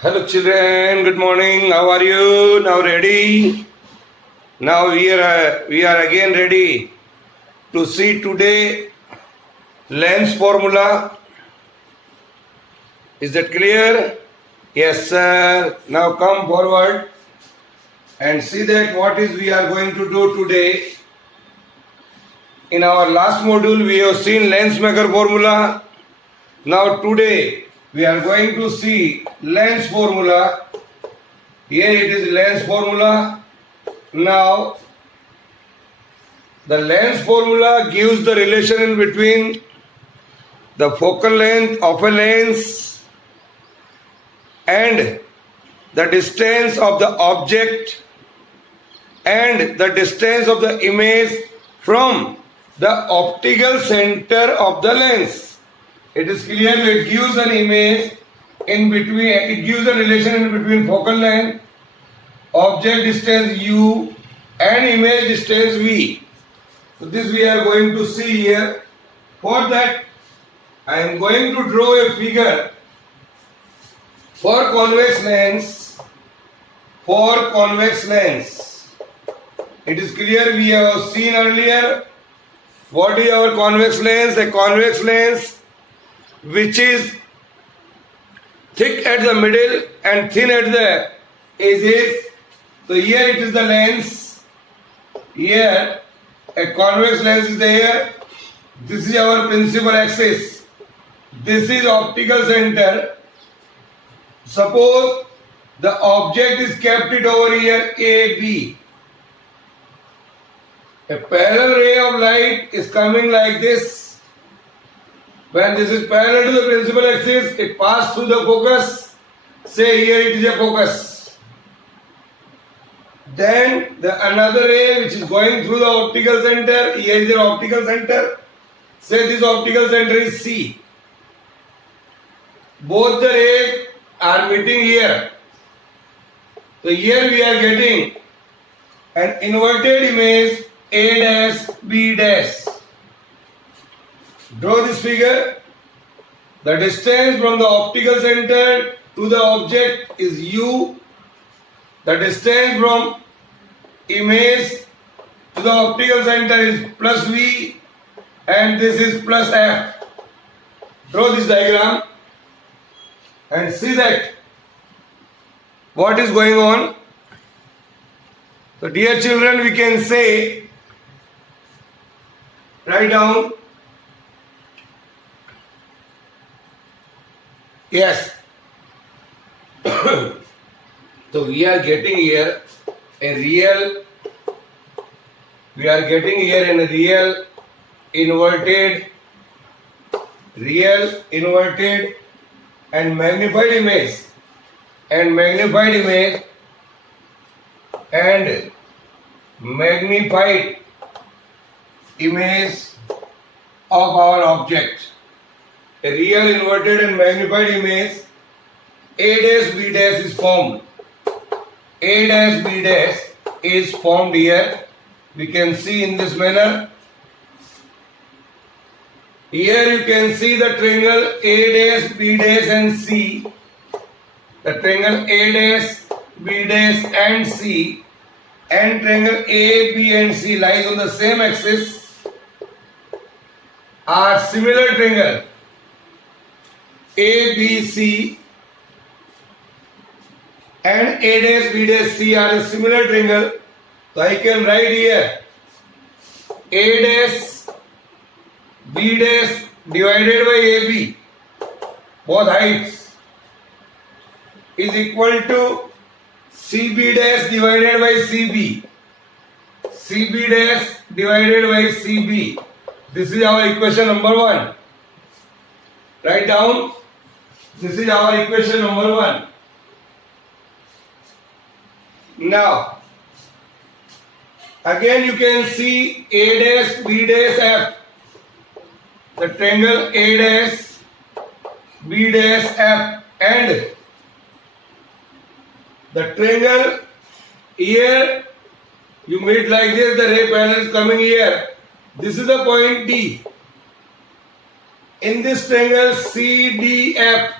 Hello children, good morning. How are you? Now ready? Now we are again ready to see today lens formula. Is that clear? Yes sir. Now come forward and see that what is we are going to do today. In our last module we have seen lens maker formula. Now today we are going to see lens formula. Here it is lens formula. Now the lens formula gives the relation in between the focal length of a lens and the distance of the object and the distance of the image from the optical center of the lens. It is clear. It gives an image in between, it gives a relation in between focal length, object distance u and image distance v. So this we are going to see here. For that I am going to draw a figure for convex lens. For convex lens, it is clear. We have seen earlier what is our convex lens. A convex lens which is thick at the middle and thin at the edges. So here it is the lens. Here a convex lens is there. This is our principal axis. This is optical center. Suppose the object is kept it over here AB. A parallel ray of light is coming like this. When this is parallel to the principal axis, it passes through the focus. Say here it is a focus. Then another ray which is going through the optical center. Here is the optical center. Say this optical center is C. Both the rays are meeting here. So here we are getting an inverted image A dash B dash. Draw this figure. The distance from the optical center to the object is u. The distance from image to the optical center is plus v, and this is plus f. Draw this diagram and see that what is going on. So dear children, we can say, write down. Yes. So we are getting here a real, inverted and magnified image and magnified image of our object. A real inverted and magnified image A dash B dash is formed. A dash B dash is formed here. We can see in this manner. Here you can see the triangle A dash B dash and C. The triangle A dash B dash and C and triangle A, B and C lies on the same axis are similar triangle. A, B, C and A dash B dash C are a similar triangle. So I can write here A dash B dash divided by AB, both heights, is equal to CB dash divided by CB. CB dash divided by CB. This is our equation number 1. Write down. This is our equation number 1. Now, again you can see A dash B dash F. The triangle A dash B dash F and the triangle here you meet like this. The ray panel is coming here. This is the point D. In this triangle CDF,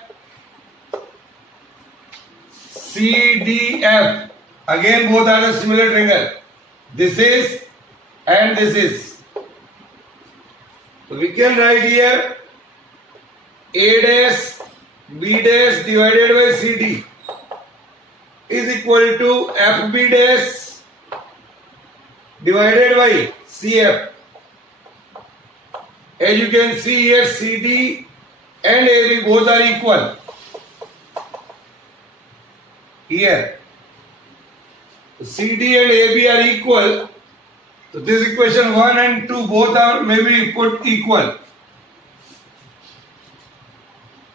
CDF. Again, both are a similar triangle. This is and this is. So we can write here A dash B dash divided by CD is equal to FB dash divided by CF. As you can see here, CD and AB both are equal. Here, CD and AB are equal. So this equation 1 and 2 both are maybe put equal.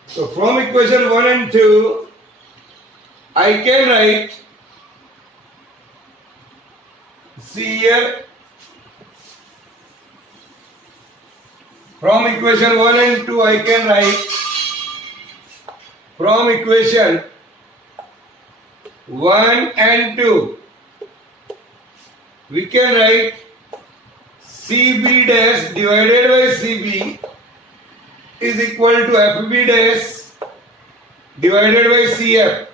So from equation 1 and 2, I can write, see here, from equation 1 and 2 I can write, from equation 1 and 2 we can write CB dash divided by CB is equal to FB dash divided by CF.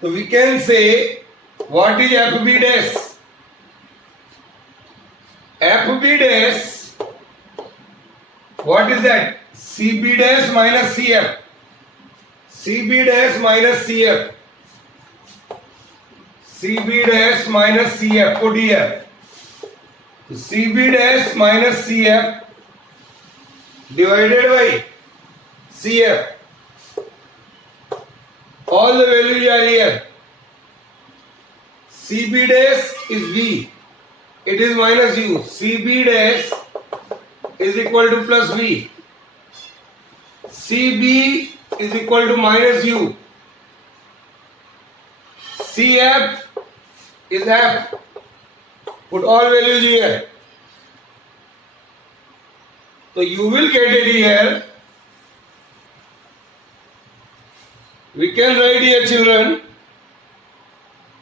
So we can say, what is FB dash? FB dash, what is that? CB dash minus CF. CB dash minus CF. CB dash minus CF. Put here. So CB dash minus CF divided by CF. All the values are here. CB dash is V. It is minus U. CB dash is equal to plus V. CB is equal to minus U. CF is F. Put all values here. So you will get it here. We can write here, children,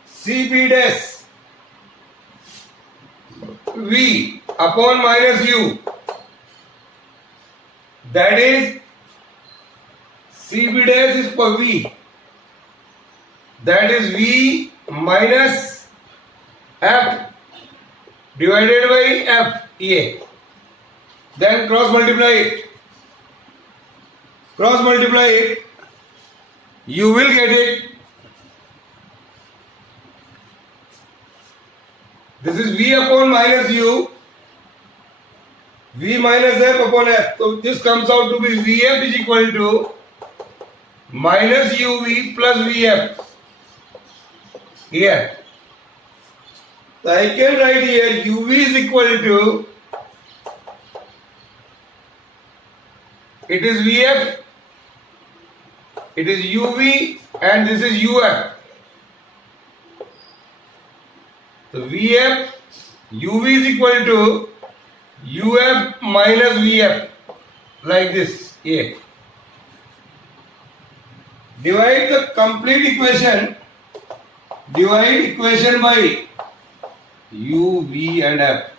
CB dash V upon minus U. That is, CB dash is for V. That is V minus F divided by F A. Then cross multiply it. Cross multiply it. You will get it. This is V upon minus U. V minus F upon F. So this comes out to be Vf is equal to minus UV plus Vf. Here. So I can write here UV is equal to, it is Vf, it is UV and this is UF. So Vf, UV is equal to UF minus Vf, like this here. Divide the complete equation, divide equation by U, V and F.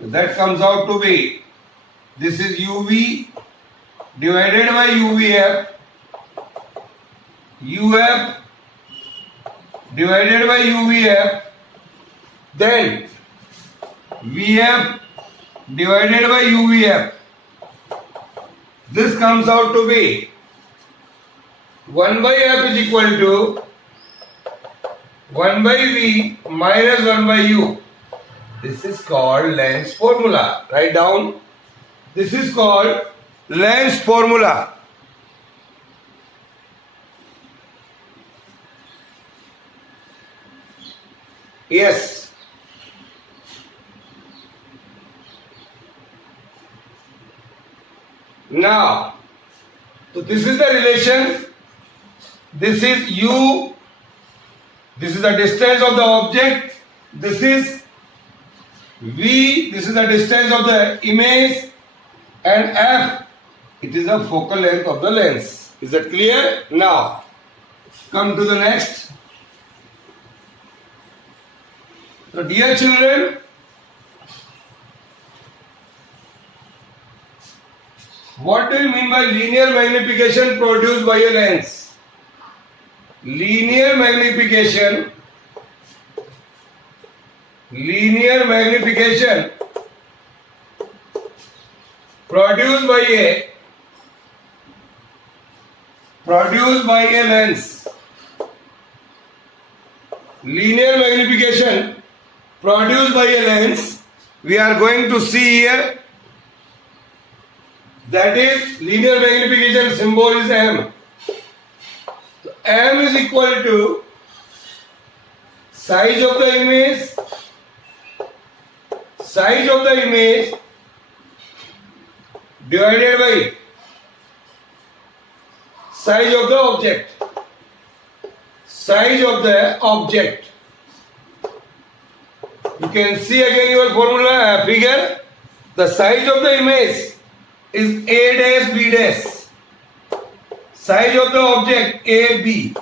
So that comes out to be, this is UV divided by UVF, UF divided by UVF, then VF divided by UVF. This comes out to be 1 by F is equal to 1 by V minus 1 by U. This is called Lenz formula. Write down. This is called Lenz formula. Yes. Now, so this is the relation. This is U. This is the distance of the object. This is V. This is the distance of the image. And F, it is the focal length of the lens. Is that clear? Now, come to the next. So, dear children, what do you mean by linear magnification produced by a lens? linear magnification produced by a lens. Linear magnification produced by a lens, we are going to see here, that is linear magnification symbol is M. So M is equal to size of the image divided by size of the object. You can see again your formula figure. The size of the image is A dash B dash. Size of the object AB.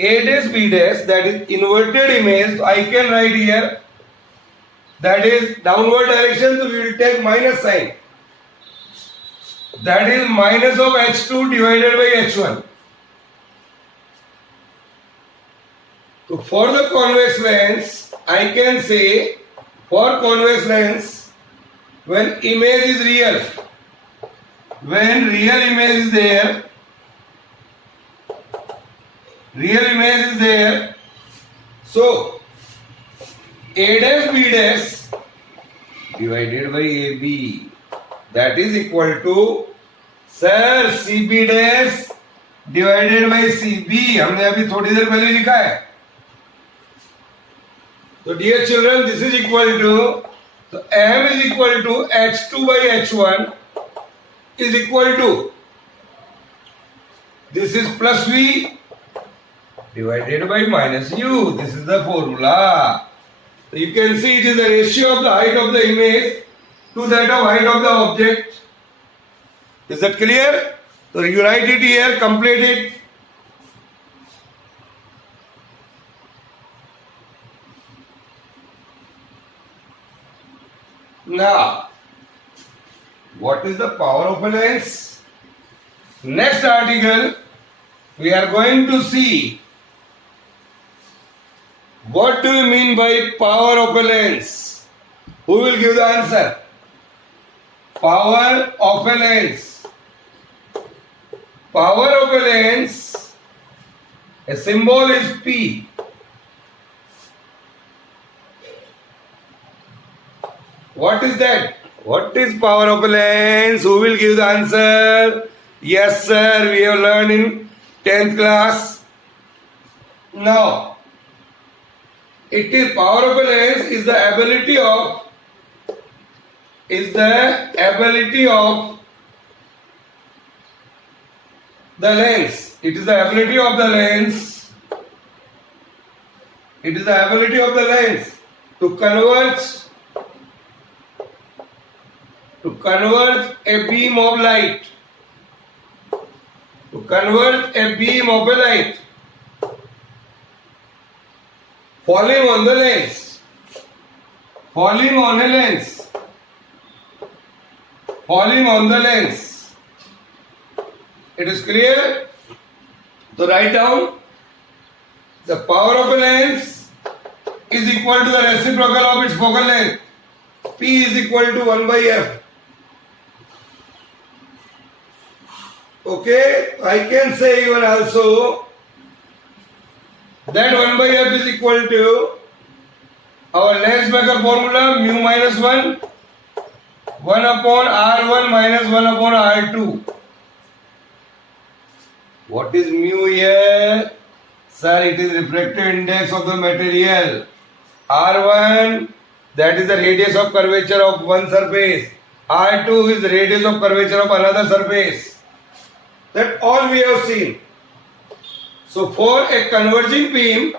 A dash B dash, that is inverted image. So I can write here, that is downward direction, so we will take minus sign. That is minus of H2 divided by H1. So for the convex lens, I can say, for convex lens, when image is real, when real image is there, so A dash B dash divided by AB, that is equal to, sir, CB dash divided by CB, हमने अभी थोड़ी देर पहले लिखा है. So dear children, this is equal to, so M is equal to H2 by H1 is equal to, this is plus V divided by minus U. This is the formula. So you can see it is the ratio of the height of the image to that of height of the object. Is that clear? So you write it here, complete it. Now, what is the power of a lens? Next article, we are going to see what do you mean by power of a lens. Who will give the answer? Power of a lens. Power of a lens, a symbol is P. What is that? What is power of a lens? Who will give the answer? Yes, sir, we have learned in 10th class. Now, it is power of a lens is the ability of the lens. It is the ability of the lens. It is the ability of the lens to convert a beam of light. To convert a beam of a light falling on the lens. Falling on a lens. Falling on the lens. It is clear? So write down the power of a lens is equal to the reciprocal of its focal length. P is equal to 1 by F. Okay, I can say even also that 1 by F is equal to our lens maker formula mu minus 1 upon R1 minus 1 upon R2. What is mu here? Sir, it is refractive index of the material. R1, that is the radius of curvature of one surface. R2 is the radius of curvature of another surface. That all we have seen. So for a converging beam,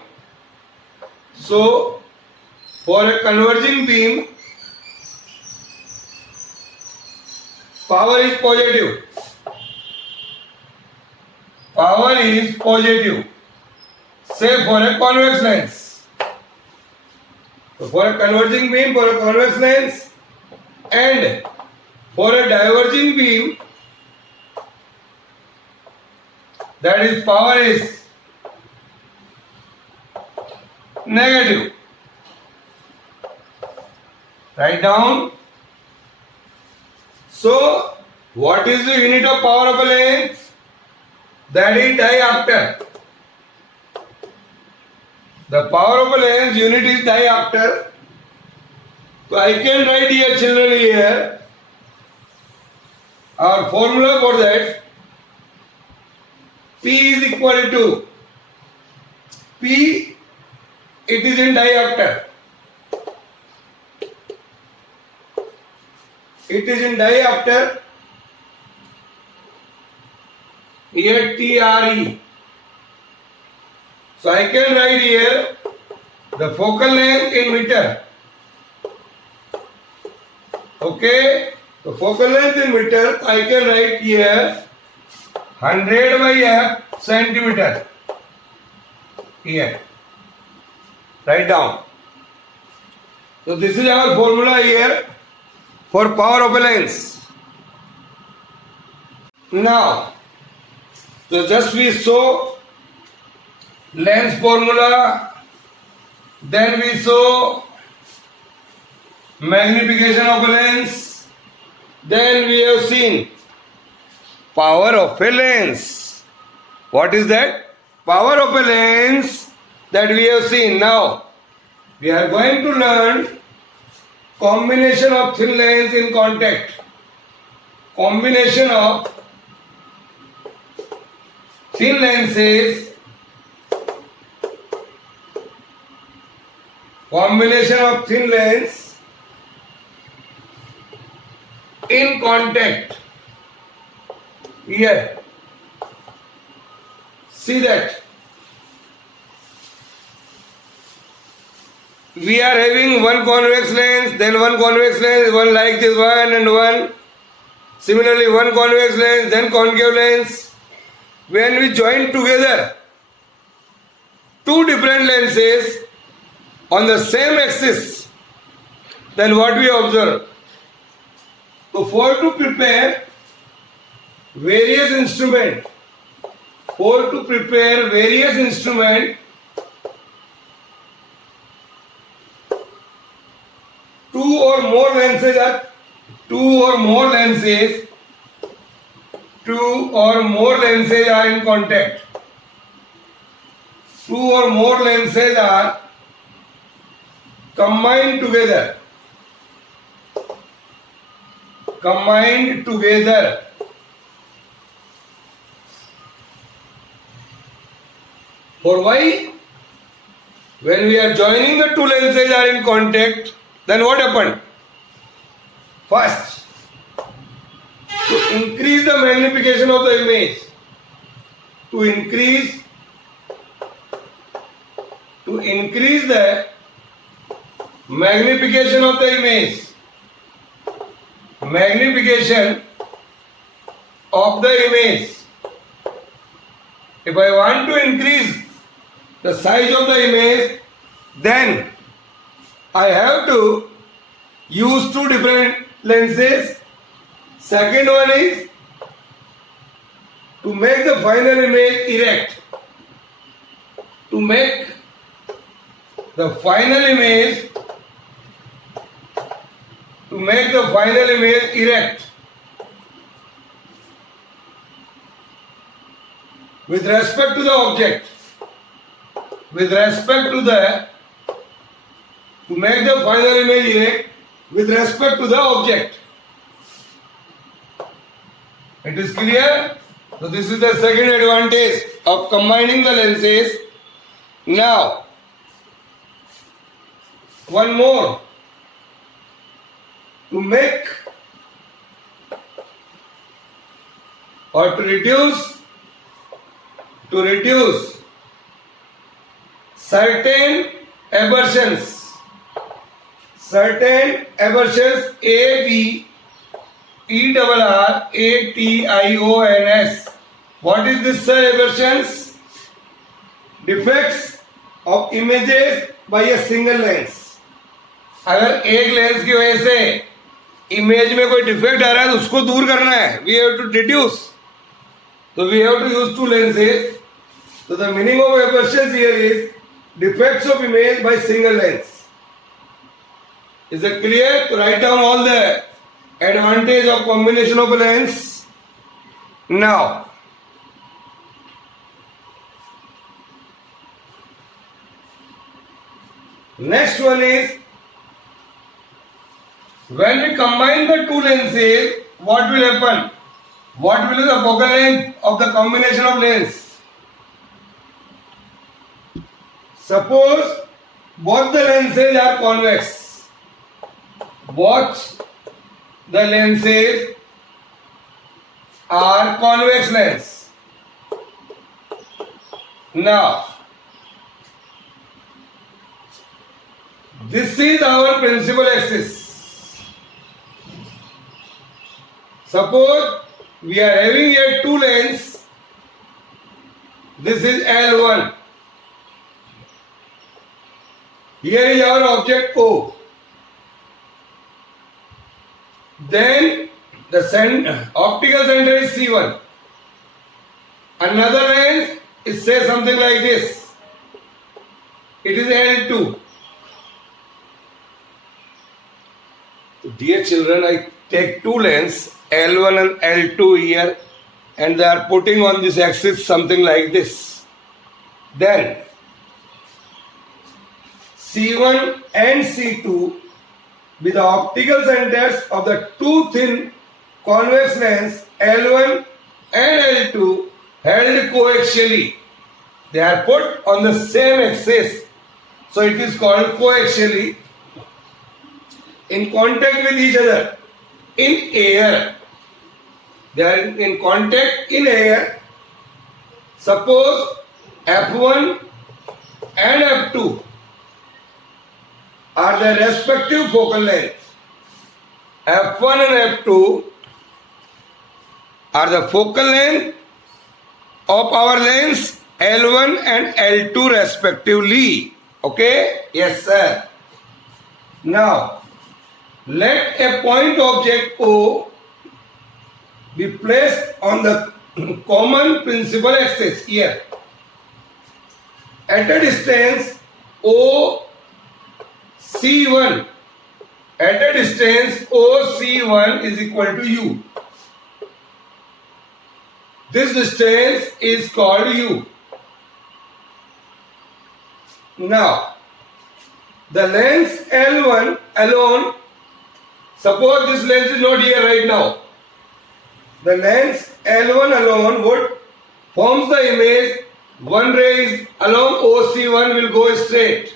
power is positive. Power is positive. Say for a convex lens. So for a converging beam, for a convex lens, and for a diverging beam, that is power is negative. Write down. So, what is the unit of power of a lens? That is diopter. The power of a lens unit is diopter. So I can write here, children, here our formula for that. P is equal to P, it is in diopter. It is in diopter. Here TRE. So I can write here the focal length in meter. Okay, the focal length in meter I can write here 100 by f centimeter. Here, write down. So this is our formula here for power of a lens. Now, so just we saw lens formula, then we saw magnification of a lens, then we have seen power of a lens. What is that? Power of a lens that we have seen. Now we are going to learn combination of thin lens in contact. Combination of thin lenses. Combination of thin lens in contact. Here, see that we are having one convex lens, then one convex lens, one like this one and one. Similarly, one convex lens, then concave lens. When we join together two different lenses on the same axis, then what we observe? So for to prepare various instrument, two or more lenses are in contact. Two or more lenses are combined together. For why? When we are joining the two lenses are in contact, then what happened? First, to increase the magnification of the image, to increase the magnification of the image, if I want to increase the size of the image, then I have to use two different lenses. Second one is to make the final image erect. To make the final image erect with respect to the object. To make the final image erect with respect to the object. It is clear? So this is the second advantage of combining the lenses. Now, one more. To make or to reduce certain aberrations, A, B, E, R, R, A, T, I, O, N, S. What is this, sir? Aberrations? Defects of images by a single lens. अगर एक lens की वजह से image में कोई defect आ रहा है तो उसको दूर करना है. We have to reduce. So we have to use two lenses. So the meaning of aberrations here is defects of image by single lens. Is it clear? To write down all the advantage of combination of a lens. Now, next one is, when we combine the two lenses, what will happen? What will be the focal length of the combination of lens? Suppose both the lenses are convex. Both the lenses are convex lens. Now, this is our principal axis. Suppose we are having here two lenses. This is L1. Here is our object O. Then the optical center is C1. Another lens is, say, something like this. It is L2. So, dear children, I take two lenses, L1 and L2 here, and they are putting on this axis something like this. Then C1 and C2 with the optical centers of the two thin convex lens L1 and L2 held coaxially. They are put on the same axis. So it is called coaxially, in contact with each other in air. They are in contact in air. Suppose F1 and F2 are the respective focal lengths. F1 and F2 are the focal length of our lens L1 and L2 respectively. Okay? Yes, sir. Now, let a point object O be placed on the common principal axis here. At a distance OC1, at a distance OC1 is equal to U. This distance is called U. Now, the lens L1 alone, suppose this lens is not here right now. The lens L1 alone would forms the image. One ray is along OC1 will go straight.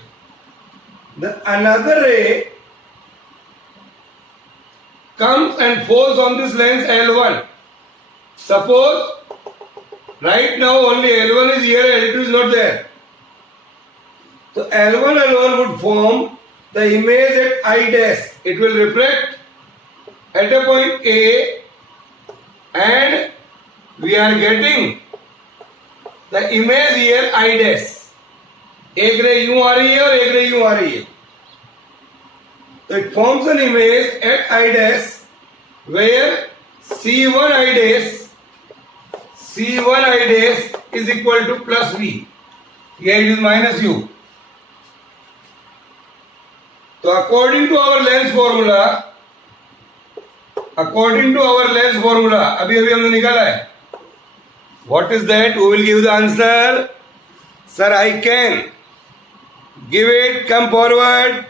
Another ray comes and falls on this lens L1. Suppose right now only L1 is here, L2 is not there. So L1 alone would form the image at I dash. It will reflect at a point A, and we are getting the image here I dash. एक रे यूं आ रही है और एक रे यूं आ रही है. So it forms an image at I dash where C1 I dash is equal to plus V. Here it is minus U. So according to our lens formula, अभी हमने निकाला है. What is that? Who will give the answer? Sir, I can. Give it. Come forward.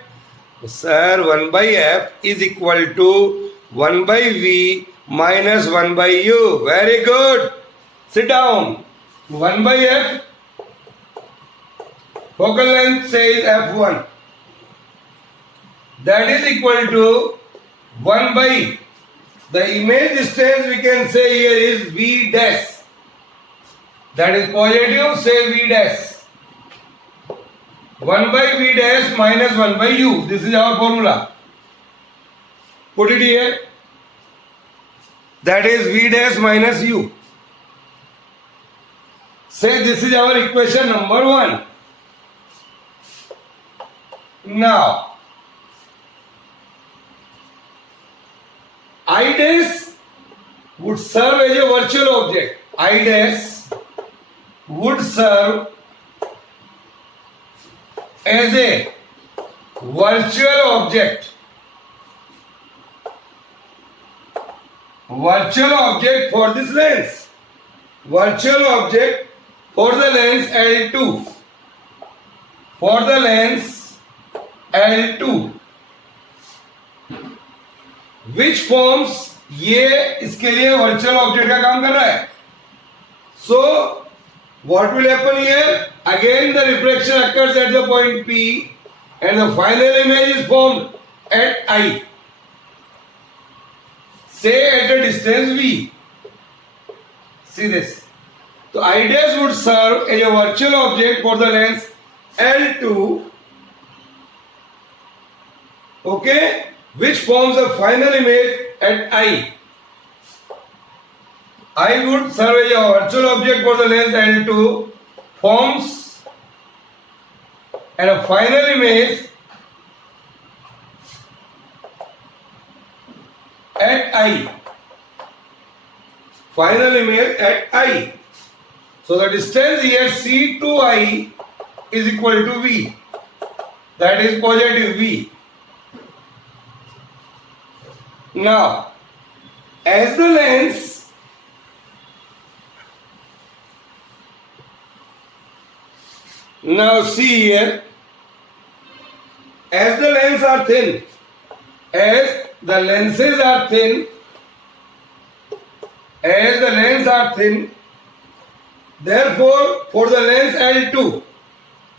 Sir, 1 by F is equal to 1 by V minus 1 by U. Very good. Sit down. 1 by F. Focal length says F1. That is equal to 1 by the image distance we can say here is V dash. That is positive, say V dash. 1 by V dash minus 1 by U. This is our formula. Put it here. That is V dash minus U. Say this is our equation number 1. Now, I dash would serve as a virtual object. I dash would serve as a virtual object. Virtual object for this lens. Virtual object for the lens L2. For the lens L2. Which forms, ये इसके लिए virtual object का काम कर रहा है. So what will happen here? Again the reflection occurs at the point P and the final image is formed at I. Say at a distance V. See this. So I dash would serve as a virtual object for the lens L2, okay, which forms the final image at I. I would serve as a virtual object for the lens L2, forms and a final image at I. Final image at I. So the distance here C to I is equal to V. That is positive V. Now, as the lens now see here, as the lenses are thin, as the lenses are thin, as the lenses are thin, therefore for the lens L2,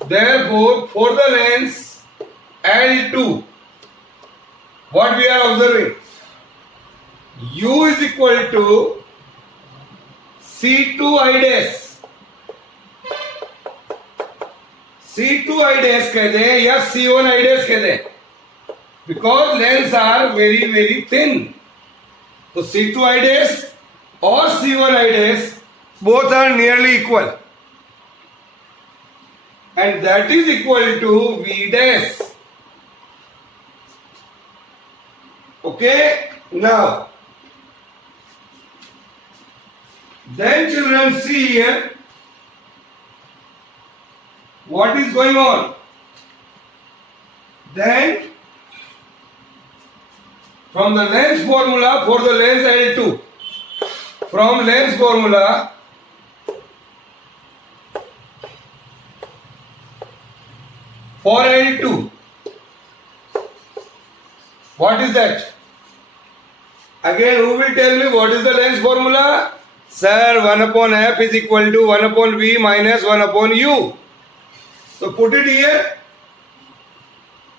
therefore for the lens L2, what we are observing, U is equal to C2I dash. C2I dash कहते हैं या C1I dash कहते हैं, because lenses are very very thin. तो C2I dash or C1I dash both are nearly equal, and that is equal to V dash. Okay, now then children see here what is going on. Then from the lens formula for the lens L2, from lens formula for L2, what is that? Again, who will tell me what is the lens formula? Sir, 1 upon f is equal to 1 upon v minus 1 upon u. So put it here.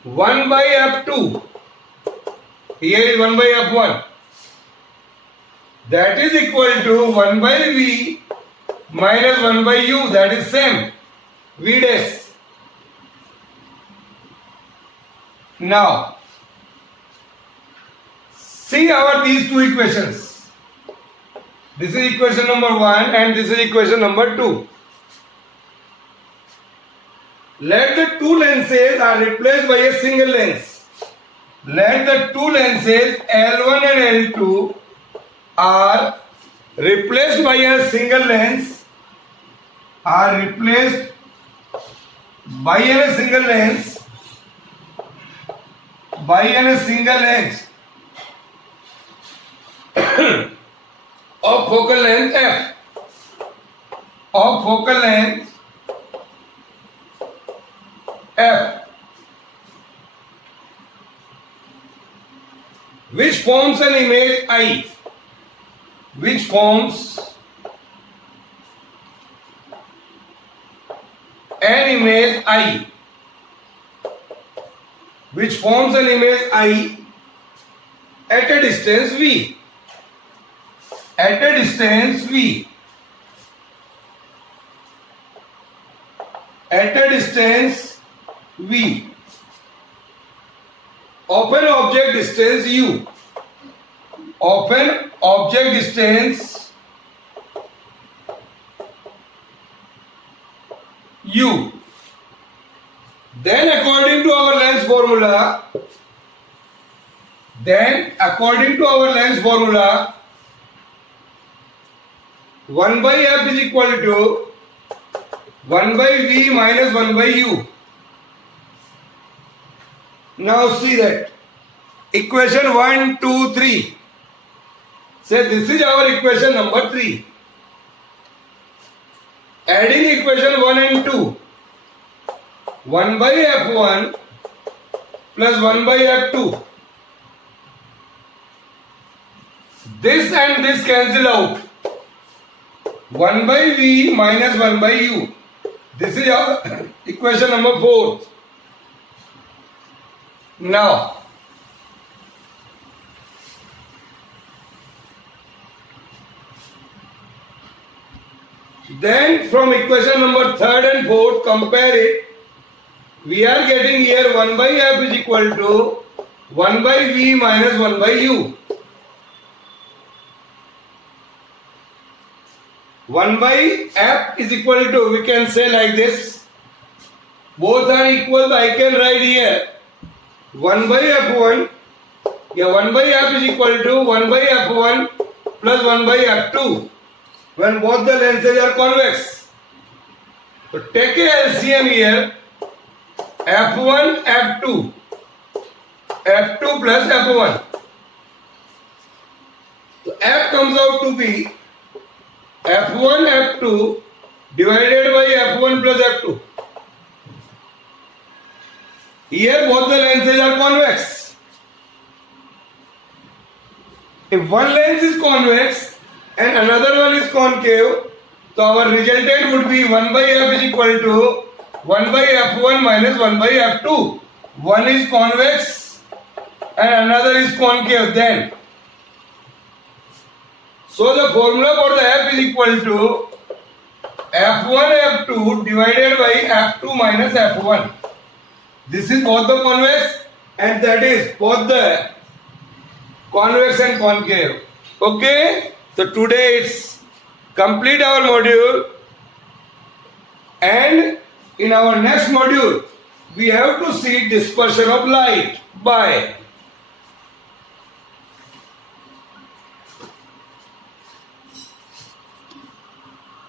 1 by f2. Here is 1 by f1. That is equal to 1 by v minus 1 by u. That is same. V dash. Now, see these two equations. This is equation number 1 and this is equation number 2. Let the two lenses are replaced by a single lens. Let the two lenses L1 and L2 are replaced by a single lens. Are replaced by a single lens. By a single lens of focal length f. Of focal length f, which forms an image I, which forms an image I, which forms an image I at a distance V, at a distance V, at a distance V, of an object distance U, of an object distance U. Then according to our lens formula, 1 by f is equal to 1 by v minus 1 by u. Now see that. Equation 1, 2, 3. Say this is our equation number 3. Adding equation 1 and 2. 1 by F1 plus 1 by F2. This and this cancel out. 1 by V minus 1 by U. This is our equation number 4. Now, then from equation number 3rd and 4th, compare it. We are getting here 1 by F is equal to 1 by V minus 1 by U. 1 by F is equal to, we can say like this. Both are equal, I can write here. 1 by F1, 1 by F is equal to 1 by F1 plus 1 by F2 when both the lenses are convex. So take a LCM here, F1, F2, F2 plus F1. So F comes out to be F1, F2 divided by F1 plus F2. Here both the lenses are convex. If one lens is convex and another one is concave, so our resultant would be 1 by F is equal to 1 by F1 minus 1 by F2. One is convex and another is concave then. So the formula for the F is equal to F1 F2 divided by F2 minus F1. This is both the convex and that is both the convex and concave. Okay, so today it's complete our module, and in our next module we have to see dispersion of light. Bye.